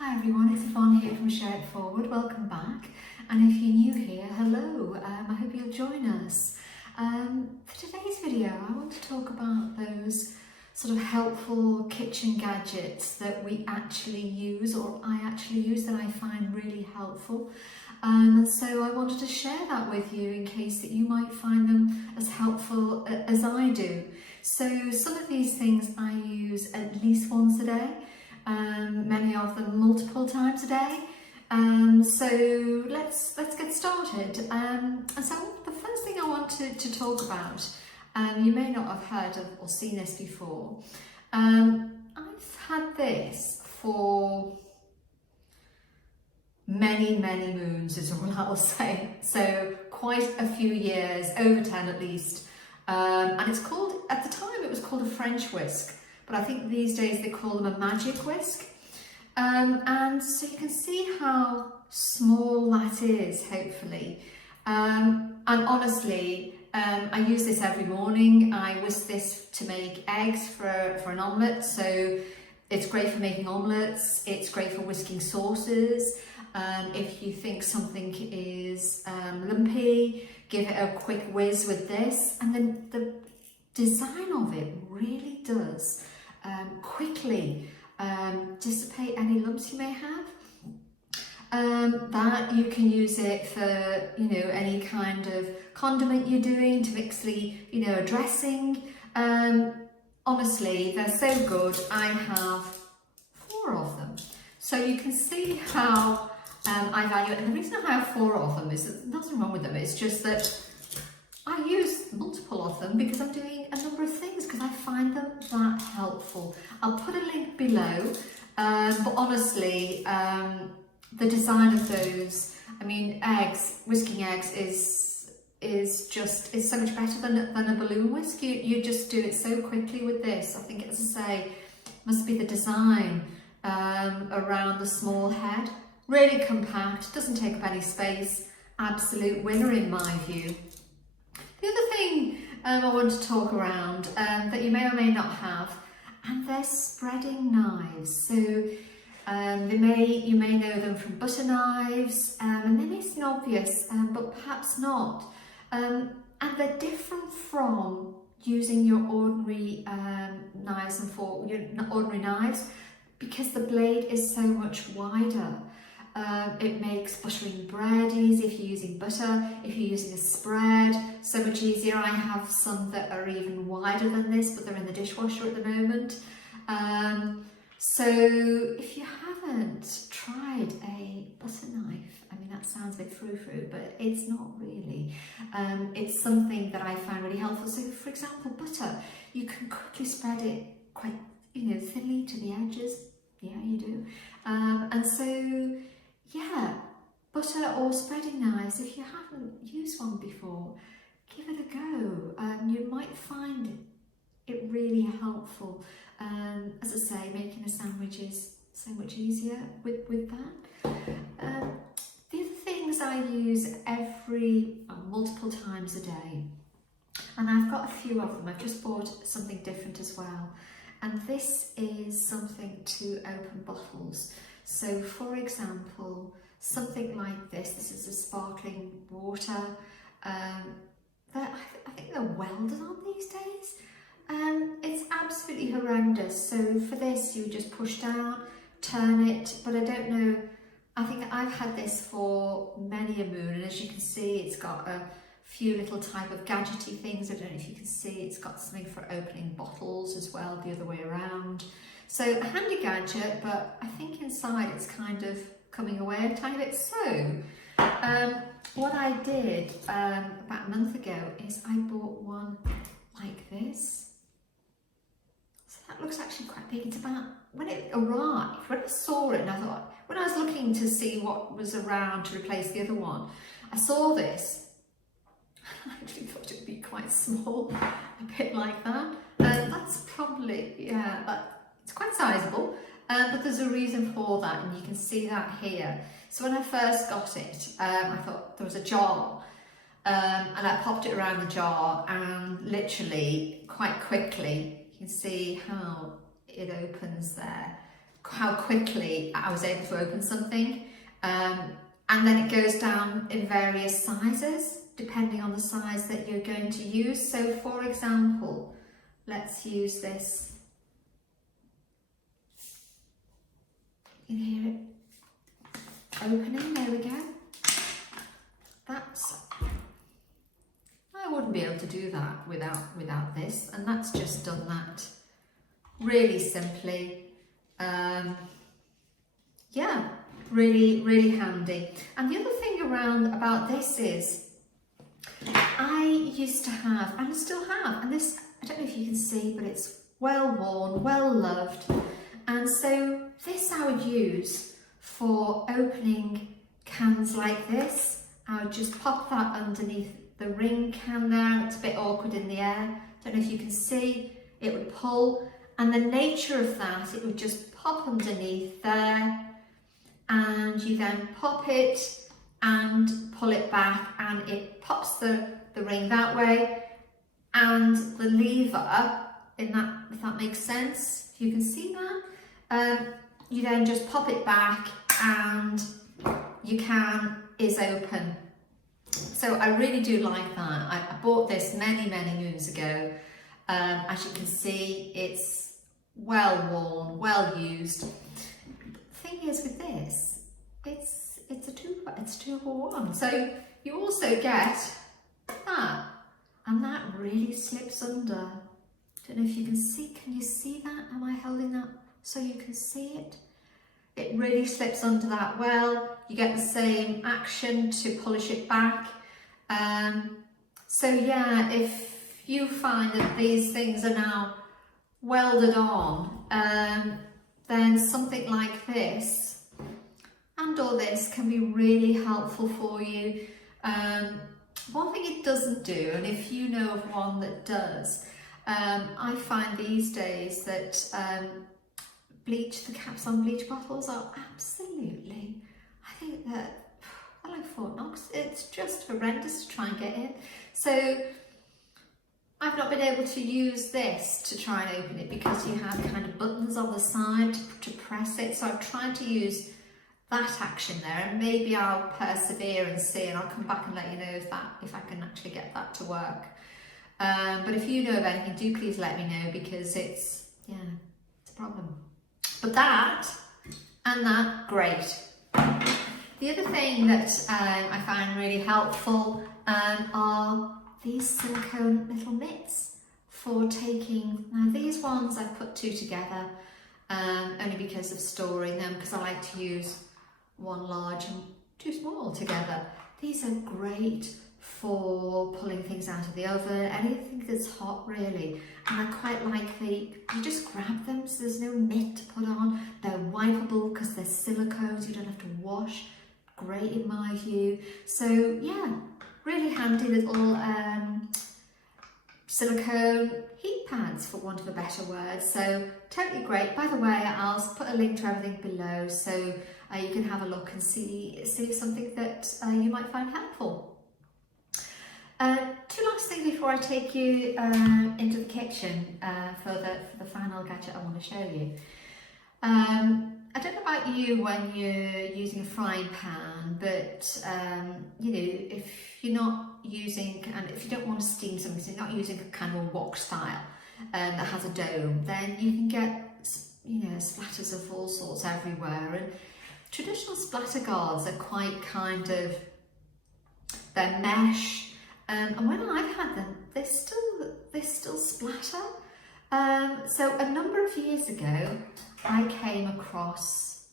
Hi everyone, it's Yvonne here from Share It Forward. Welcome back. And if you're new here, hello. I hope you'll join us. For today's video, I want to talk about those sort of helpful kitchen gadgets that we actually use, or I actually use, that I find really helpful. And so I wanted to share that with you in case that you might find them as helpful as I do. So some of these things I use at least once a day. Many of them multiple times a day. So let's get started. And so the first thing I wanted to talk about, you may not have heard of or seen this before. I've had this for many moons is all I'll say. So quite a few years, over 10 at least. And it's called, at the time it was called a French whisk, but I think these days they call them a magic whisk. And so you can see how small that is, hopefully. And honestly, I use this every morning. I whisk this to make eggs for an omelette. So it's great for making omelettes. It's great for whisking sauces. If you think something is lumpy, give it a quick whiz with this. And then the design of it really does quickly dissipate any lumps you may have. That you can use it for, you know, any kind of condiment you're doing to mix the, you know, a dressing. Honestly, they're so good. I have 4 of them. So you can see how I value it. And the reason I have 4 of them is there's nothing wrong with them. It's just that I use multiple of them because I'm doing a number of things, because I find them that helpful. I'll put a link below, but honestly, the design of those, I mean, eggs, whisking eggs is so much better than a balloon whisk. You just do it so quickly with this. I think, as I say, must be the design around the small head. Really compact, doesn't take up any space. Absolute winner in my view. The other thing I want to talk around that you may or may not have, and they're spreading knives. So you may know them from butter knives, and they may seem obvious, but perhaps not. And they're different from using your ordinary knives and forks, your ordinary knives, because the blade is so much wider. It makes buttering bread easy if you're using butter. If you're using a spread, so much easier. I have some that are even wider than this, but they're in the dishwasher at the moment. So if you haven't tried a butter knife, I mean, that sounds a bit frou-frou, but it's not really. It's something that I find really helpful. So for example, butter, you can quickly spread it quite, you know, thinly to the edges. Yeah, you do. And so, yeah, butter or spreading knives, if you haven't used one before, give it a go. You might find it really helpful. As I say, making a sandwich is so much easier with that. The other things I use multiple times a day, and I've got a few of them. I've just bought something different as well. And this is something to open bottles. So for example, something like this is a sparkling water. I think they're welded on these days. It's absolutely horrendous. So for this, you just push down, turn it, but I don't know, I think I've had this for many a moon, and as you can see, it's got a few little type of gadgety things. I don't know if you can see, it's got something for opening bottles as well, the other way around. So a handy gadget, but I think inside it's kind of coming away a tiny bit. So what I did about a month ago is I bought one like this. So that looks actually quite big. It's about, when it arrived, when I saw it, and I thought, when I was looking to see what was around to replace the other one, I saw this. I actually thought it would be quite small, a bit like that. That's probably, yeah, it's quite sizable, but there's a reason for that, and you can see that here. So when I first got it, I thought there was a jar, and I popped it around the jar, and literally, quite quickly, you can see how it opens there. how quickly I was able to open something. And then it goes down in various sizes, depending on the size that you're going to use. So for example, let's use this. You can hear it opening, there we go. I wouldn't be able to do that without this, and that's just done that really simply. Yeah, really handy. And the other thing about this is, I used to have, and I still have, and this, I don't know if you can see, but it's well worn, well loved. And so this I would use for opening cans like this. I would just pop that underneath the ring can there. It's a bit awkward in the air. Don't know if you can see, it would pull. And the nature of that, it would just pop underneath there, and you then pop it and pull it back, and it pops the ring that way, and the lever in that, if that makes sense, if you can see that, you then just pop it back and your can is open. So I really do like that. I bought this many moons ago. As you can see, it's well worn, well used. The thing is with this, it's a two for one. So you also get that, and that really slips under. Don't know if you can see. Can you see that? Am I holding that so you can see it? It really slips under that well. You get the same action to polish it back. So yeah, if you find that these things are now welded on, then something like this and or this can be really helpful for you. One thing it doesn't do, and if you know of one that does, I find these days that the caps on bleach bottles are absolutely, I think that they're like Fort Knox. It's just horrendous to try and get in. So I've not been able to use this to try and open it because you have kind of buttons on the side to press it. So I've tried to use that action there, and maybe I'll persevere and see, and I'll come back and let you know if I can actually get that to work. But if you know of anything, do please let me know, because it's a problem. But that and that, great. The other thing that I find really helpful are these silicone little mitts for taking. Now these ones I've put two together only because of storing them, because I like to use one large and two small together. These are great for pulling things out of the oven, anything that's hot really. And I quite like you just grab them, so there's no mitt to put on. They're wipeable because they're silicones, you don't have to wash. Great in my view. So yeah, really handy little silicone heat pads, for want of a better word. So totally great. By the way, I'll put a link to everything below, so you can have a look and see if something that you might find helpful. Two last things before I take you into the kitchen for the final gadget I want to show you. I don't know about you when you're using a frying pan, but you know, if you're not using, and if you don't want to steam something, so you're not using a kind of a wok style that has a dome, then you can get, you know, splatters of all sorts everywhere. And traditional splatter guards are quite kind of, they're mesh, and when I've had them, they still splatter. So a number of years ago, I came across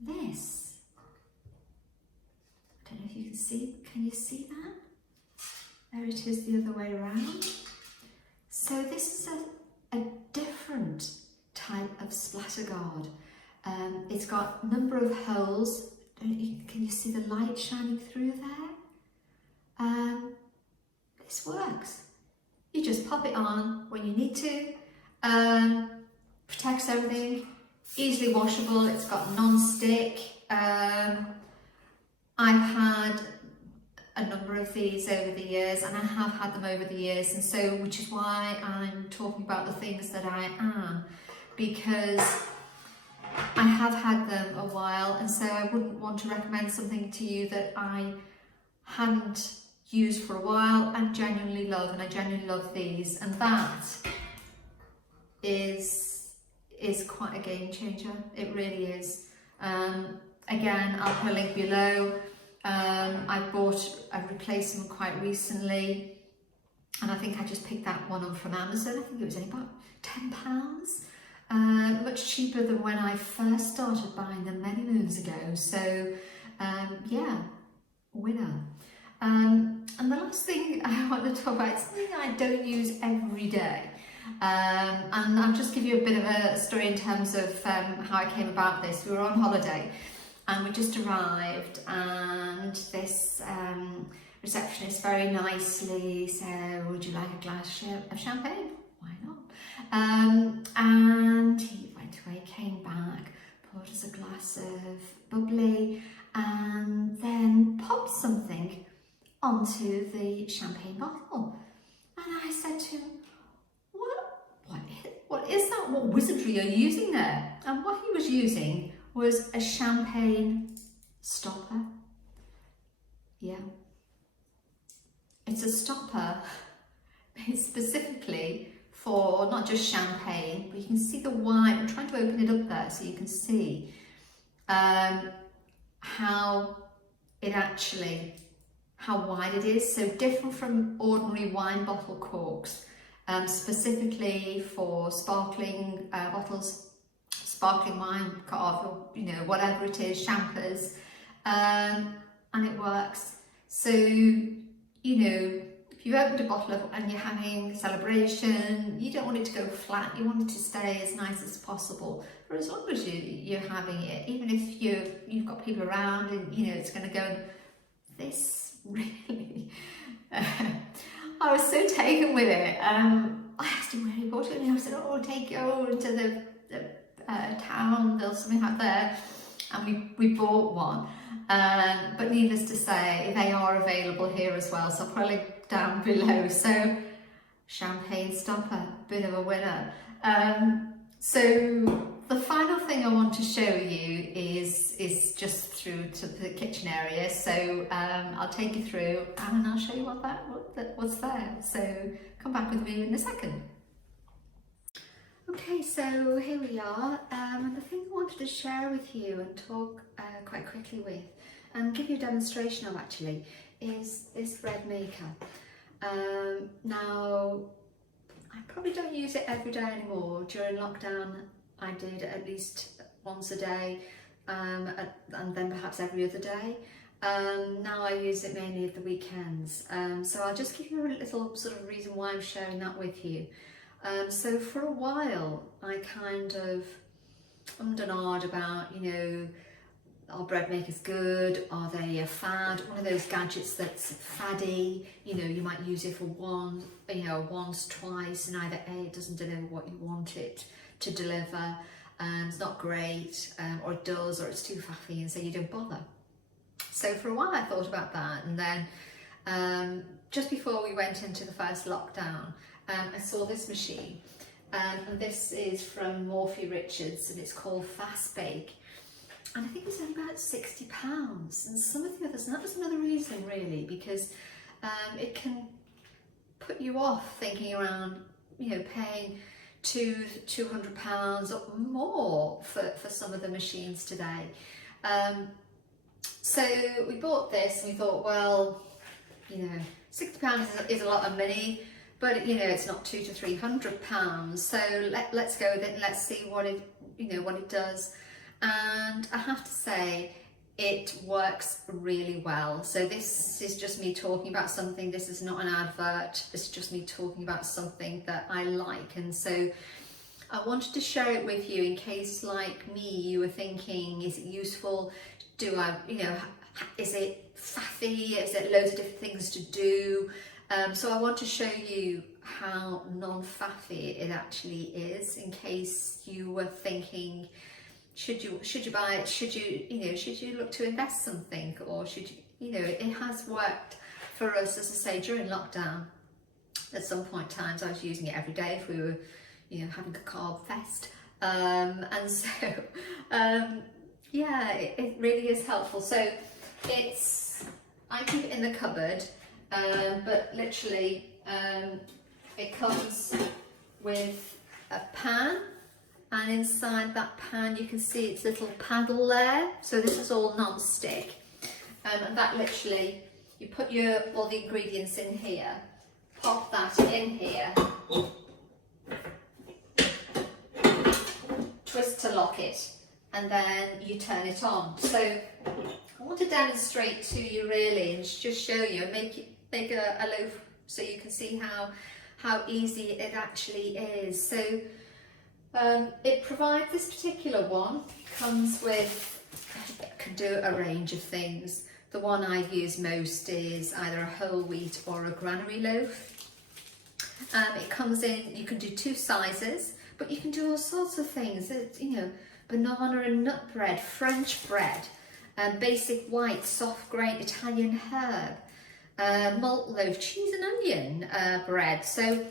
this. I don't know if you can see. Can you see that? There it is the other way around. So this is a different type of splatter guard. It's got a number of holes. Can you see the light shining through there? This works. You just pop it on when you need to. Protects everything, easily washable. It's got non-stick. I've had a number of these over the years, and I have had them over the years, and so, which is why I'm talking about the things that I am, because I have had them a while, and so I wouldn't want to recommend something to you that I hadn't used for a while and genuinely love, and I genuinely love these, and that is quite a game changer. It really is. Again, I'll put a link below. I've replaced them quite recently, and I think I just picked that one up from Amazon. I think it was only about £10. Much cheaper than when I first started buying them many moons ago. So yeah, winner. And the last thing I want to talk about is something I don't use every day. And I'll just give you a bit of a story in terms of how I came about this. We were on holiday and we just arrived, and this receptionist very nicely said, "Would you like a glass of champagne?" Why not? And he went away, came back, poured us a glass of bubbly, and then popped something onto the champagne bottle. And I said to him, what is that? What wizardry are you using there? And what he was using was a champagne stopper. Yeah. It's a stopper made specifically for not just champagne, but you can see the wine. I'm trying to open it up there so you can see how wide it is. So different from ordinary wine bottle corks. Specifically for sparkling bottles, sparkling wine, carafe, or whatever it is, champers, and it works. So if you opened a bottle and you're having a celebration, you don't want it to go flat. You want it to stay as nice as possible for as long as you're having it. Even if you've got people around and it's going to go. This really. I was so taken with it. I asked him where he bought it, and I said, "Oh, I'll take you over to the town. There's something out there," and we bought one. But needless to say, they are available here as well. So I'll put a link down below. So champagne stopper, bit of a winner. So the final thing I want to show you is just through to the kitchen area. So I'll take you through and I'll show you what's there. So come back with me in a second. Okay, so here we are. And the thing I wanted to share with you and talk quite quickly with and give you a demonstration of actually is this red maker. Now, I probably don't use it every day anymore. During lockdown, I did at least once a day, and then perhaps every other day. Now I use it mainly at the weekends. So I'll just give you a little sort of reason why I'm sharing that with you. So for a while, I kind of ummed and ahed about, are bread makers good? Are they a fad? One of those gadgets that's faddy, you might use it for once, twice, and either A, it doesn't deliver what you want it to deliver, it's not great, or it does, or it's too faffy, and so you don't bother. So for a while I thought about that, and then just before we went into the first lockdown, I saw this machine, and this is from Morphy Richards, and it's called Fastbake, and I think it's only about £60, and some of the others, and that was another reason really, because it can put you off thinking around, paying £200 or more for some of the machines today. So we bought this and we thought, well, £60 is a lot of money, but it's not £200 to £300. So let's go with it and let's see what it does. And I have to say, it works really well. So this is just me talking about something. This is not an advert. This is just me talking about something that I like. And so I wanted to share it with you in case, like me, you were thinking, is it useful? Is it faffy? Is it loads of different things to do? So I want to show you how non-faffy it actually is, in case you were thinking, should you buy it? Should you look to invest something, or should you? It has worked for us, as I say, during lockdown. At some point in times, I was using it every day if we were, having a carb fest. And so, yeah, it really is helpful. So I keep it in the cupboard, but literally it comes with a pan, and inside that pan you can see its little paddle there. So this is all non-stick, and that literally, you put all the ingredients in here, pop that in here, twist to lock it, and then you turn it on. So I want to demonstrate to you really, and just show you, and make a loaf so you can see how easy it actually is. So it provides, this particular one comes with, can do a range of things. The one I use most is either a whole wheat or a granary loaf. It comes in, you can do 2 sizes, but you can do all sorts of things. You know, banana and nut bread, French bread, basic white, soft grain Italian herb, malt loaf, cheese and onion bread. So a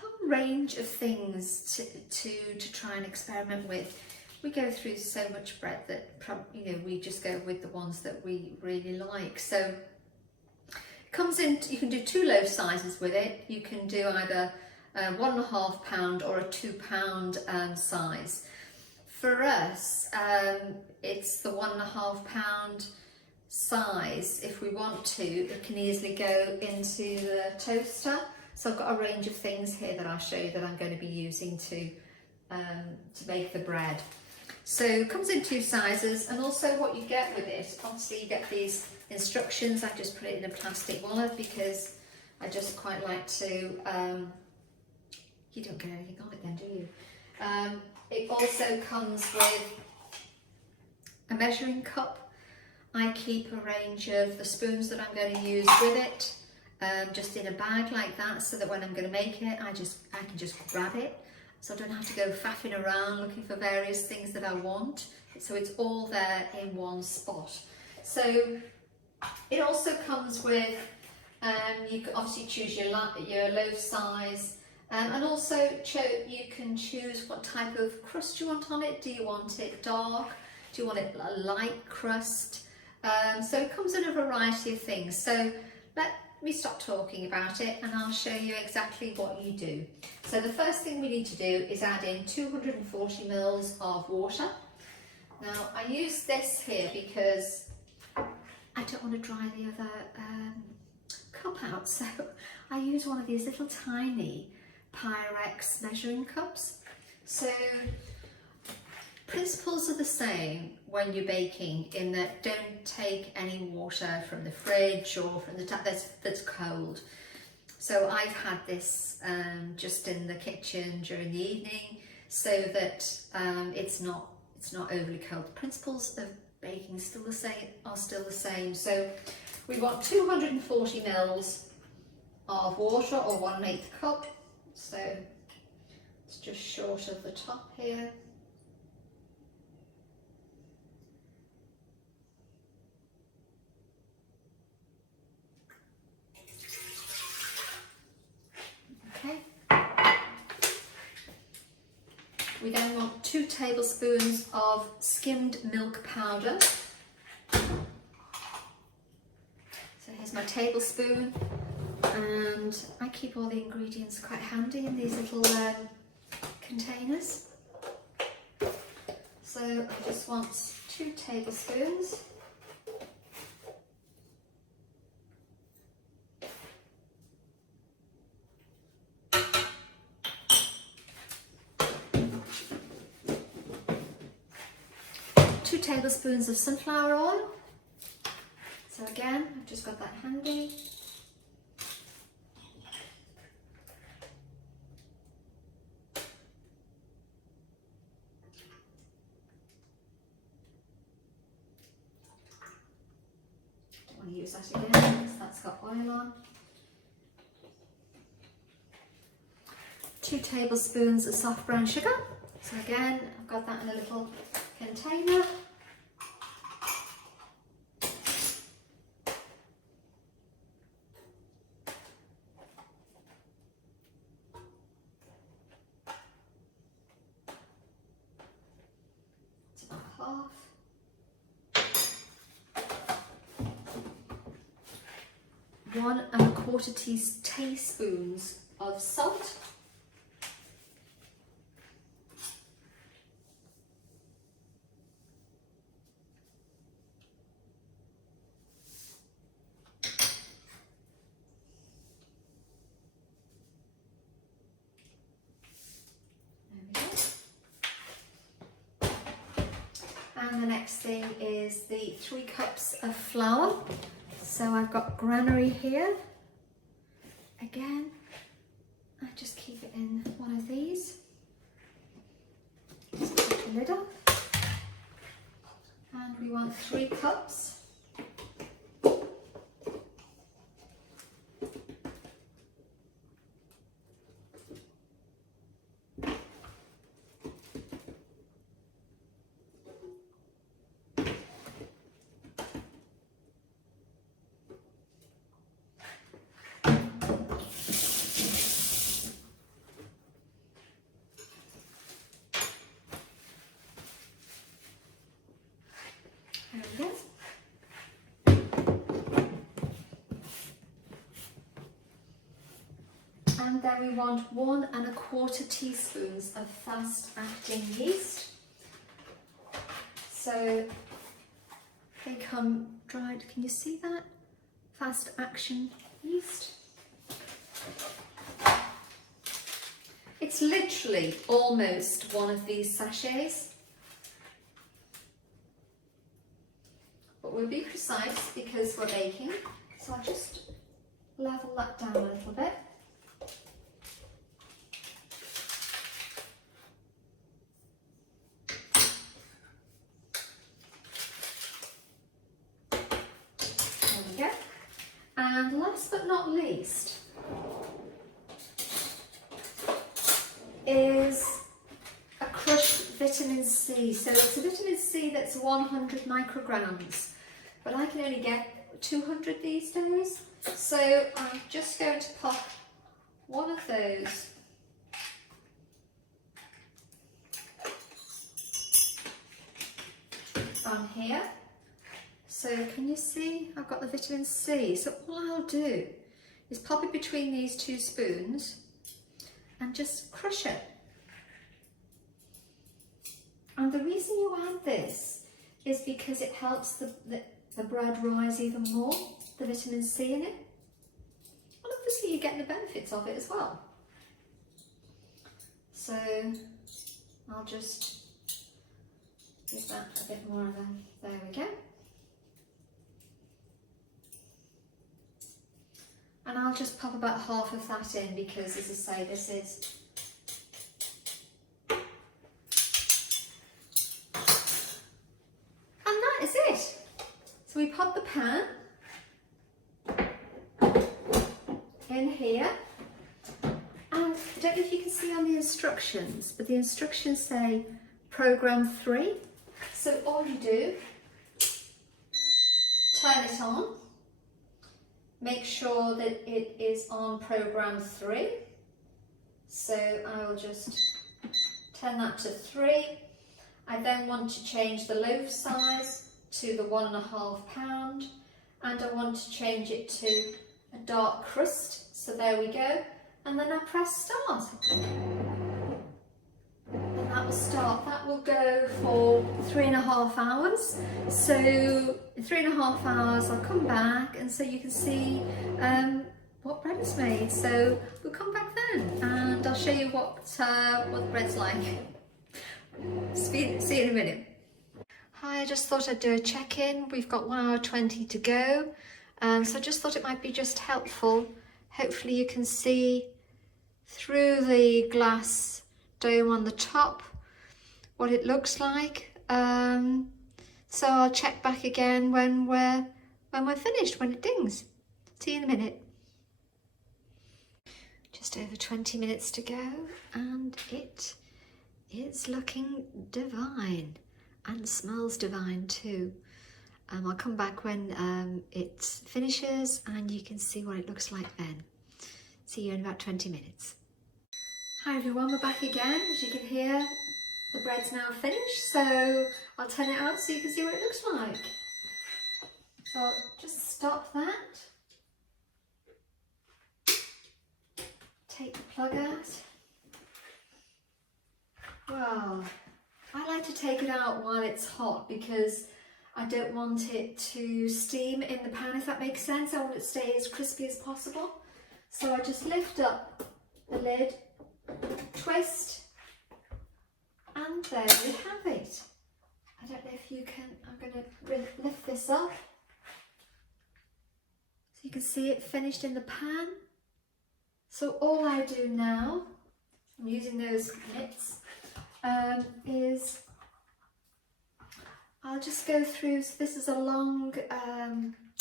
whole range of things to try and experiment with. We go through so much bread that, you know, we just go with the ones that we really like. So it comes in, you can do 2 loaf sizes with it. You can do either a 1.5 pound or a 2 pound size. For us, it's the 1.5 pound size. If we want to, it can easily go into the toaster. So I've got a range of things here that I'll show you that I'm going to be using to make the bread. So it comes in 2 sizes, and also what you get with it, obviously you get these instructions. I just put it in a plastic wallet because I just quite like to, you don't get anything on it then, do you? It also comes with a measuring cup. I keep a range of the spoons that I'm going to use with it, just in a bag like that, so that when I'm going to make it, I can just grab it. So I don't have to go faffing around looking for various things that I want. So it's all there in one spot. So it also comes with, you can obviously choose your loaf size, and also you can choose what type of crust you want on it. Do you want it dark? Do you want it a light crust? So it comes in a variety of things. So let me stop talking about it and I'll show you exactly what you do. So the first thing we need to do is add in 240 mils of water. Now I use this here because I don't want to dry the other cup out, so I use one of these little tiny Pyrex measuring cups. So principles are the same when you're baking, in that don't take any water from the fridge or from the tap that's cold. So I've had this just in the kitchen during the evening, so that it's not overly cold. The principles of baking are still the same. So we want 240 mils of water, or 1/8 cup. So it's just short of the top here. Okay. We then want 2 tablespoons of skimmed milk powder. So here's my tablespoon, and I keep all the ingredients quite handy in these little containers. So I just want 2 tablespoons. Tablespoons of sunflower oil. So again, I've just got that handy. Don't want to use that again because that's got oil on. 2 tablespoons of soft brown sugar. So again, I've got that in a little container. off. One and a quarter teaspoons of salt. And the next thing is the 3 cups of flour. So I've got granary here. Again, I just keep it in one of these. Just take the lid off. And we want 3 cups. There we go. And then we want 1 1/4 teaspoons of fast-acting yeast. So they come dried, can you see that? Fast action yeast. It's literally almost one of these sachets. But we'll be precise because we're baking. So I'll just level that down a little bit. There we go. And last but not least is a crushed vitamin C. So it's a vitamin C that's 100 micrograms, but I can only get 200 these days. So I'm just going to pop one of those on here. So can you see I've got the vitamin C? So all I'll do is pop it between these 2 spoons and just crush it. And the reason you add this is because it helps the bread rise even more, the vitamin C in it. And obviously you get the benefits of it as well. So I'll just give that a bit more of a, there we go. And I'll just pop about half of that in because, as I say, this is So we pop the pan in here, and I don't know if you can see on the instructions, but the instructions say program 3. So all you do, turn it on, make sure that it is on program 3. So I will just turn that to 3. I then want to change the loaf size to the 1.5 pound, and I want to change it to a dark crust. So there we go. And then I press start. And that will start. That will go for 3.5 hours. So in 3.5 hours I'll come back, and so you can see what bread is made. So we'll come back then and I'll show you what the bread's like. See you in a minute. Hi, I just thought I'd do a check-in. We've got 1 hour 20 to go. So I just thought it might be just helpful. Hopefully you can see through the glass dome on the top what it looks like. So I'll check back again when we're finished, when it dings. See you in a minute. Just over 20 minutes to go, and it is looking divine. And smells divine too. I'll come back when it finishes and you can see what it looks like then. See you in about 20 minutes. Hi everyone, we're back again. As you can hear, the bread's now finished, so I'll turn it out so you can see what it looks like. So I'll just stop that. Take the plug out. Well, I like to take it out while it's hot because I don't want it to steam in the pan, if that makes sense. I want it to stay as crispy as possible. So I just lift up the lid, twist, and there we have it. I don't know if you can, I'm going to lift this up so you can see it finished in the pan. So all I do now, I'm using those mitts, is I'll just go through, so this is a long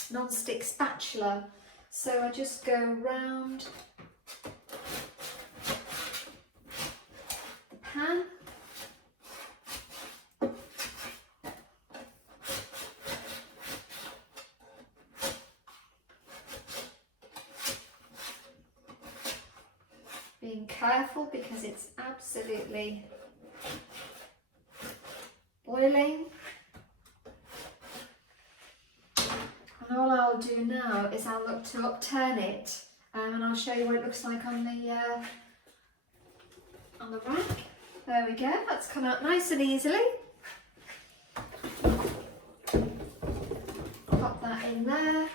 non-stick spatula, so I just go round the pan. Being careful because it's absolutely boiling. And all I'll do now is I'll look to upturn it, and I'll show you what it looks like on the rack. There we go, that's come out nice and easily. Pop that in there.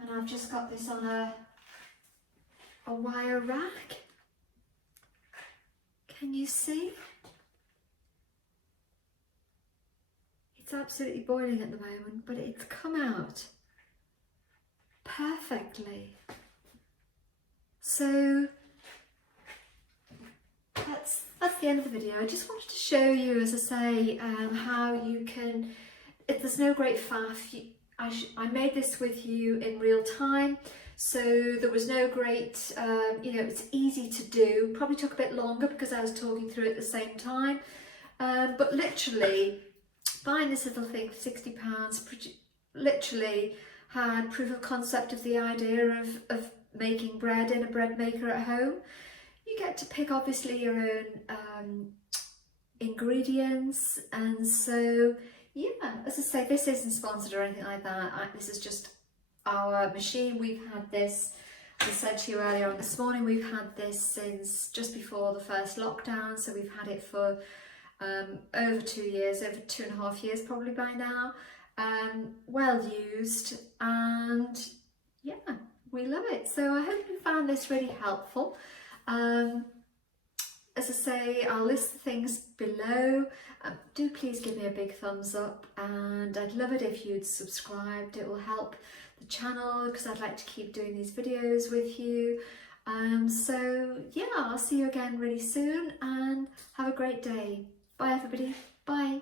And I've just got this on a wire rack. Can you see? It's absolutely boiling at the moment, but it's come out perfectly. So that's the end of the video. I just wanted to show you, as I say, how you can, if there's no great faff, I made this with you in real time, so there was no great, you know, it's easy to do. Probably took a bit longer because I was talking through it at the same time, but literally buying this little thing for £60, literally had proof of concept of the idea of making bread in a bread maker at home. You get to pick obviously your own ingredients, and so yeah, as I say, this isn't sponsored or anything like that. This is just our machine. We've had this, as I said to you earlier on this morning, we've had this since just before the first lockdown, so we've had it for over 2 years, over 2.5 years probably by now. Well used, and yeah, we love it. So I hope you found this really helpful. As I say, I'll list the things below. Do please give me a big thumbs up, and I'd love it if you'd subscribed. It will help the channel because I'd like to keep doing these videos with you. So yeah, I'll see you again really soon, and have a great day. Bye everybody. Bye.